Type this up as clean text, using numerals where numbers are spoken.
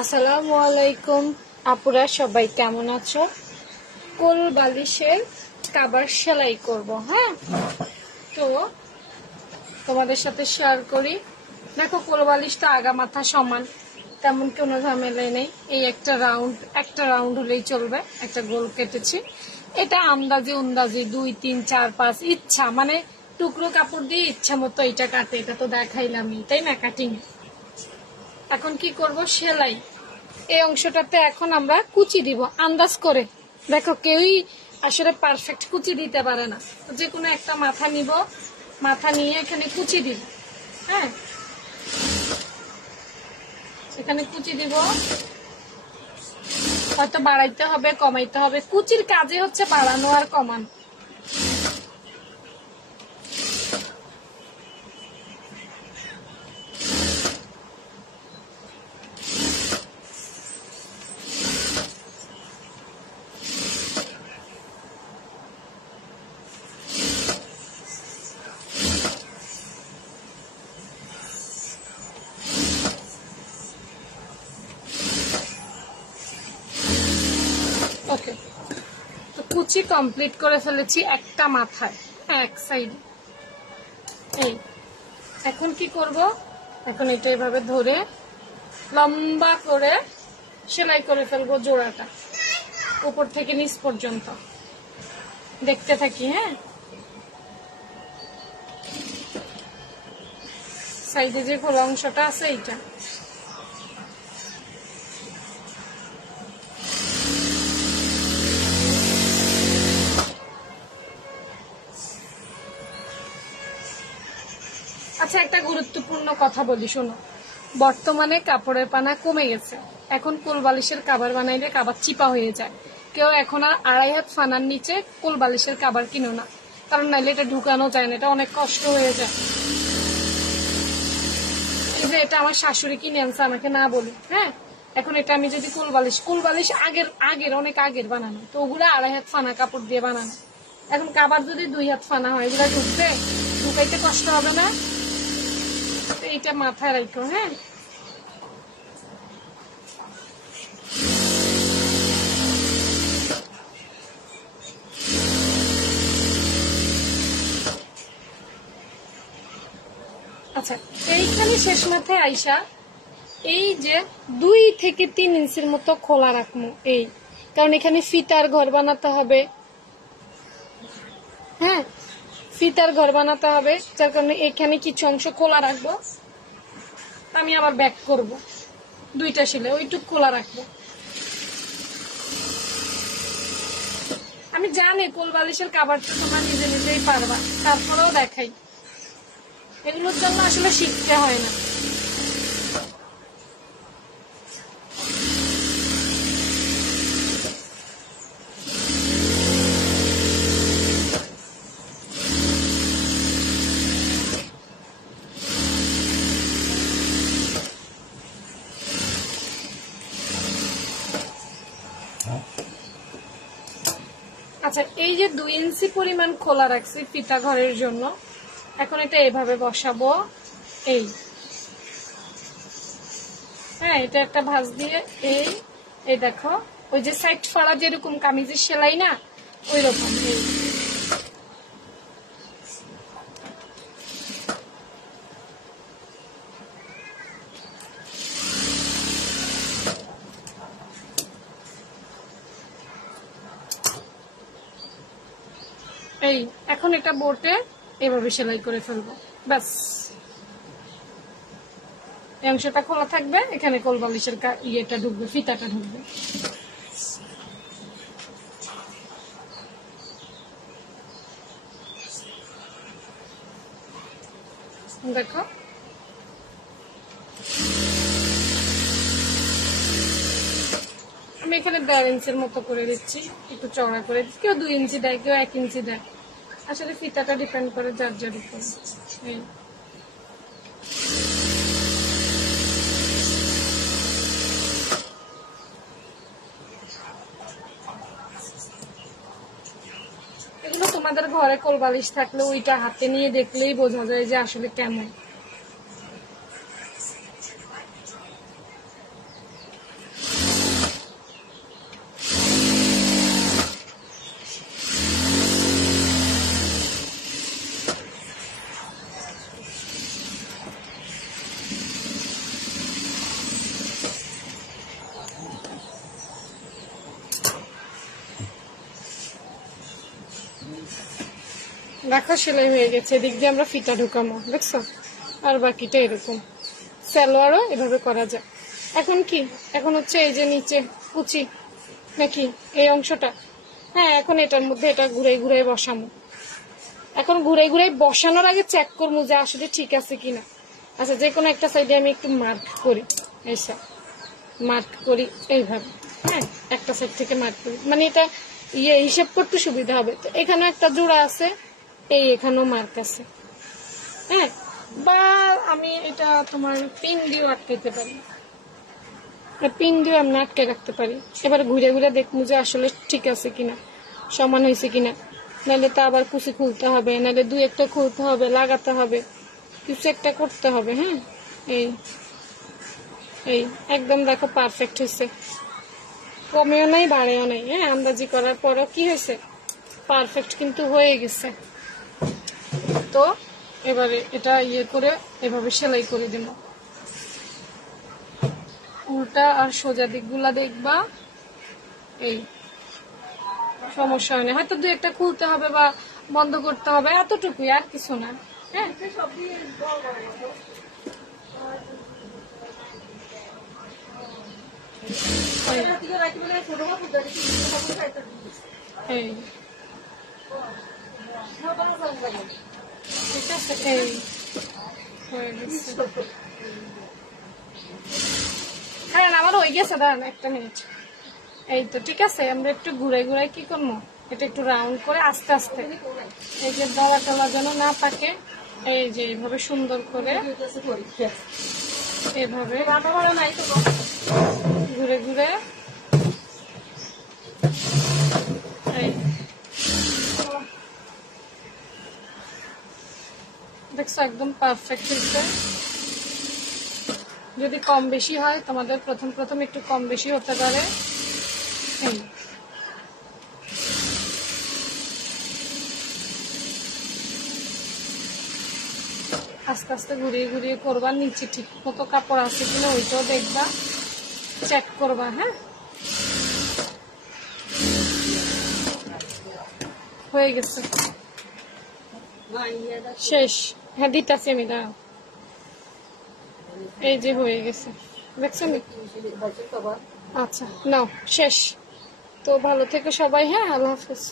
আসসালামু আলাইকুম আপুরা, সবাই কেমন আছো? কোল বালিশের কভার সেলাই করব। হ্যাঁ, তো তোমাদের সাথে শেয়ার করি। দেখো, কোল বালিশটা আগা মাথা সমান, তেমন কোনো ঝামেলাই নেই। এই একটা রাউন্ড হলেই চলবে। একটা গোল কেটেছি। এটা আন্দাজে 2, 3, 4, 5 ইচ্ছা, মানে টুকরো কাপড় দিয়ে ইচ্ছা মতো এটা কাটে। এটা তো দেখাইলামই, তাই না? কাটিং। এখন কি করব? সেলাই। এই অংশটাতে এখন আমরা কুচি দিব আন্দাজ করে। দেখো, কেউই আসলে পারফেক্ট কুচি দিতে পারে না। যে কোনো একটা মাথা নিব, মাথা নিয়ে এখানে কুচি দিব। হ্যাঁ, এখানে কুচি দিব। হয়তো বাড়াইতে হবে, কমাইতে হবে। কুচির কাজে হচ্ছে বাড়ানো আর কমানো। ওকে, তো কুচি কমপ্লিট করে ফেলেছি একটা মাথায়, এক সাইড। এই এখন কি করব? এখন এটা এভাবে ধরে লম্বা করে সেলাই করে ফেলবো জোড়াটা, উপর থেকে নিচ পর্যন্ত। দেখতে থাকি। হ্যাঁ, সাইডে যে খোলা অংশটা আছে এইটা। আচ্ছা, একটা গুরুত্বপূর্ণ কথা বলি, শোনো। বর্তমানে কাপড়ের পানা কমে গেছে। এখন কোল বালিশের কাভার বানাইলে কাভার চিপা হয়ে যায়। কেউ এখন আর 2.5 হাত ফানার নিচে কোল বালিশের কাভার কিনো না, কারণ নাইলে এটা ঢুকানো যায় না, এটা অনেক কষ্ট হয়ে যায়। এই যে এটা আমার শাশুড়ি কিনে আনছে, আমাকে না বলি। হ্যাঁ, এখন এটা আমি যদি কোল বালিশ আগের অনেক আগের বানানো, তো ওগুলো 2.5 হাত ফানা কাপড় দিয়ে বানানো। এখন কাভার যদি 2 হাত ফানা হয়, এগুলো ঢুকাইতে কষ্ট হবে না? এইটা মাথায় রাখো। হ্যাঁ, আচ্ছা, এইখানে শেষ মাথায় আইসা এই যে 2 থেকে 3 ইঞ্চির মতো খোলা রাখবো। এই কারণ এখানে ফিতার ঘর বানাতে হবে। হ্যাঁ, ফিতার ঘর বানাতে হবে, যার কারণে এখানে কিছু অংশ খোলা রাখবো। আমি আবার ব্যাক করব, 2টা সেলাই ওইটুক খোলা রাখবো। আমি জানি কোল বালিশের কাভারটা তোমরা নিজে নিজেই পারবা, তারপরেও দেখাই। এগুলোর জন্য আসলে শিখতে হয় না। আচ্ছা, এই যে 2 ইঞ্চি পরিমাণ খোলা রাখছি ফিতা ঘরের জন্য, এখন এটা এভাবে বসাবো। হ্যাঁ, এটা একটা ভাঁজ দিয়ে এই দেখো, ওই যে সাইড ফাড়া যেরকম কামিজের সেলাই না, ওই রকম। এখন এটা বোটে এভাবে সেলাই করে ফেলবো, ব্যাস। এই অংশটা খোলা থাকবে, এখানে কোল বালিশের ইয়েটা ঢুকবে, ফিতাটা ঢুকবে। দেখো, আমি এখানে 1.5 ইঞ্চির মতো করে দিচ্ছি, একটু চওড়া করে দিচ্ছি। কেউ 2 ইঞ্চি দেয়, কেউ 1 ইঞ্চি দেয়। আসলে ফিতাটা ডিপেন্ড করে যার যার উপর। এগুলো তোমাদের ঘরে কোল বালিশ থাকলে ওইটা হাতে নিয়ে দেখলেই বোঝা যায় যে আসলে কেমন। দেখো সেলাই হয়ে গেছে, এদিক দিয়ে আমরা ফিতা ঢুকামো, দেখছো? আর বাকিটা এরকম সালোয়ারও এভাবে করা যায়। এখন কি, এখন হচ্ছে এই যে নিচে কুচি নাকি এই অংশটা, হ্যাঁ এখন এটার মধ্যে এটা ঘুরে ঘুরে বসামো। এখন ঘুরে ঘুরে বসানোর আগে চেক করবো যে আসলে ঠিক আছে কিনা। আচ্ছা, যে কোনো একটা সাইডে আমি একটু মার্ক করি, এইসব মার্ক করি এইভাবে, হ্যাঁ একটা সাইড থেকে মার্ক করি, মানে এটা হিসাব করতে সুবিধা হবে। তো এখানেও একটা জোড়া আছে, এখানেও মার্ক আছে, হ্যাঁ। বা আমি এটা তোমার পিন দিয়ে আটকাইতে পারি, পিন দিয়ে আমি আটকে রাখতে পারি। এবার ঘুরে ঘুরে দেখবো যে আসলে ঠিক আছে কিনা, সমান হয়েছে কিনা। নাহলে তা আবার কুচি খুলতে হবে, নাহলে দুই একটা খুলতে হবে, লাগাতে হবে, কিছু একটা করতে হবে, হ্যাঁ। এই এই একদম দেখো পারফেক্ট হয়েছে, কমেও নাই বাড়েও নাই, হ্যাঁ। আন্দাজি করার পরও কি হয়েছে, পারফেক্ট কিন্তু হয়ে গেছে। তো এবারে এটা করে এভাবে সেলাই করে দেব। উল্টা আর সোজা দিকগুলা দেখবা, এই সমস্যা হয় না। হয়তো দুই একটা খুলতে হবে বা বন্ধ করতে হবে, এতটুকুই, আর কিছু না, হ্যাঁ। ঠিক আছে, এই হয়ে গেছে। হ্যাঁ আমার হয়ে গেছে, দাঁড়ান একটা মিনিট। এই তো ঠিক আছে, আমরা একটু ঘুরে ঘুরে কি করবো, এটা একটু রাউন্ড করে আস্তে আস্তে, এই যে দলা টলা যেন না থাকে, এই যে এইভাবে সুন্দর করে এভাবে ঘুরে ঘুরে দেখছো একদম পারফেক্ট হয়েছে। যদি কম বেশি হয় তোমাদের প্রথম প্রথম একটু কম বেশি হতে পারে, আস্তে আস্তে ঘুরিয়ে ঘুরিয়ে করবা। নিচে ঠিক মতো কাপড় আছে কিনা ওইটাও দেখবা, চেক করবা, হ্যাঁ। হয়ে গেছে, শেষ। হ্যাঁ দিতেছি আমি, দাঁড়াও। এই যে হয়ে গেছে, দেখছেন? আচ্ছা নাও, শেষ। তো ভালো থেকো সবাই, হ্যাঁ, আল্লাহ হাফেজ।